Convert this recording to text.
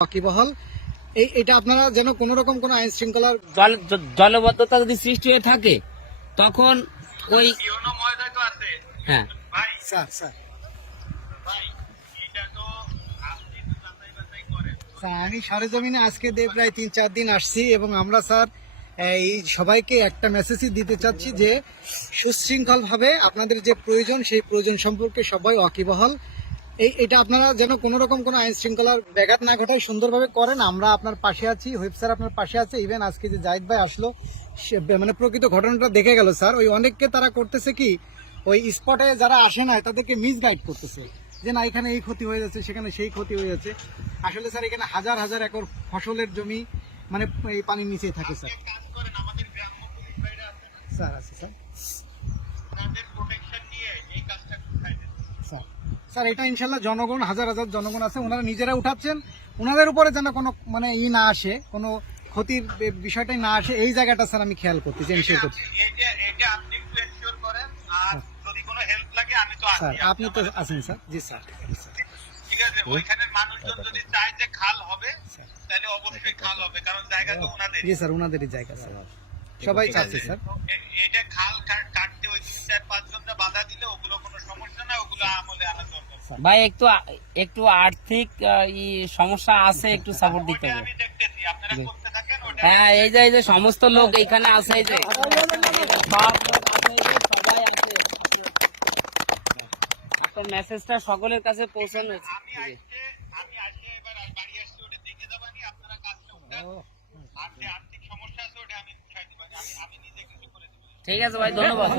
বাকিবহল এই এটা আপনারা যেন কোনো রকম কোনো আইন শৃঙ্খলার জলবদ্ধতা যদি সৃষ্টি হয়ে থাকে তখন ওই হ্যাঁ। Sir sir. ভাই এটা তো আপনি তো যাচাই বাছাই করেন। স্যার আমি সরেজমিনে আজকে দিয়ে প্রায় তিন চার দিন আসছি এবং আমরা স্যার এই সবাইকে একটা মেসেজই দিতে চাচ্ছি যে সুশৃঙ্খলভাবে আপনাদের যে প্রয়োজন সেই প্রয়োজন সম্পর্কে সবাই ওয়াকিবহল। এই এটা আপনারা যেন কোনো রকম কোনো আইন শৃঙ্খলার ব্যাঘাত না ঘটায় সুন্দরভাবে করেন। আমরা আপনার পাশে আছি হুইপ স্যার আপনার পাশে আছে। ইভেন আজকে যে জাহিদ ভাই আসলো সে মানে প্রকৃত ঘটনাটা দেখে গেল স্যার। ওই অনেককে তারা করতেছে কি ওই স্পটে যারা আসে না তাদেরকে মিসগাইড করতেছে। যে না এখানে এই ক্ষতি হয়ে যাচ্ছে সেখানে সেই ক্ষতি হয়ে যাচ্ছে। আসলে স্যার এখানে হাজার হাজার একর ফসলের জমি মানে এই পানির নিচেই থাকে স্যার। স্যার আছে স্যার। স্যার এটা ইনশাল্লাহ জনগণ হাজার হাজার জনগণ আছে ওনারা নিজেরা উঠাচ্ছেন। ওনাদের উপরে যেন কোনো মানে ই না আসে কোনো ক্ষতির বিষয়টাই না আসে এই জায়গাটা স্যার আমি খেয়াল করতেছি এনশিওর করছি। আপনি তো স্যার আপনি তো আছেন স্যার। জি স্যার। ঠিক আছে ওইখানে মানুষজন যদি চায় যে খাল হবে তাহলে অবশ্যই খাল হবে কারণ জায়গা তো ওনাদের জি স্যার ওনাদেরই জায়গা স্যার। সবাই চাচ্ছে স্যার। এটা খাল কাটতে ওই চার পাঁচ ভাই একটু একটু আর্থিক সমস্যা আছে একটু সাপোর্ট দিতে হবে। আমি দেখতেছি আপনারা করতে থাকেন ওটা হ্যাঁ এই যে এই যে সমস্ত লোক এখানে আছে এই যে। সবাই আছে। আপনার মেসেজটা সকলের কাছে পৌঁছানো আমি আজকে আমি আজকে এবার আর বাড়ি আসছি ওটা দেখে যাবানি আপনারা কাজটা উঠান আর যে আর্থিক সমস্যা আছে ওটা আমি উঠাই দিবানি আমি আমি নিজে কিছু করে দিবানি ঠিক আছে ভাই ধন্যবাদ।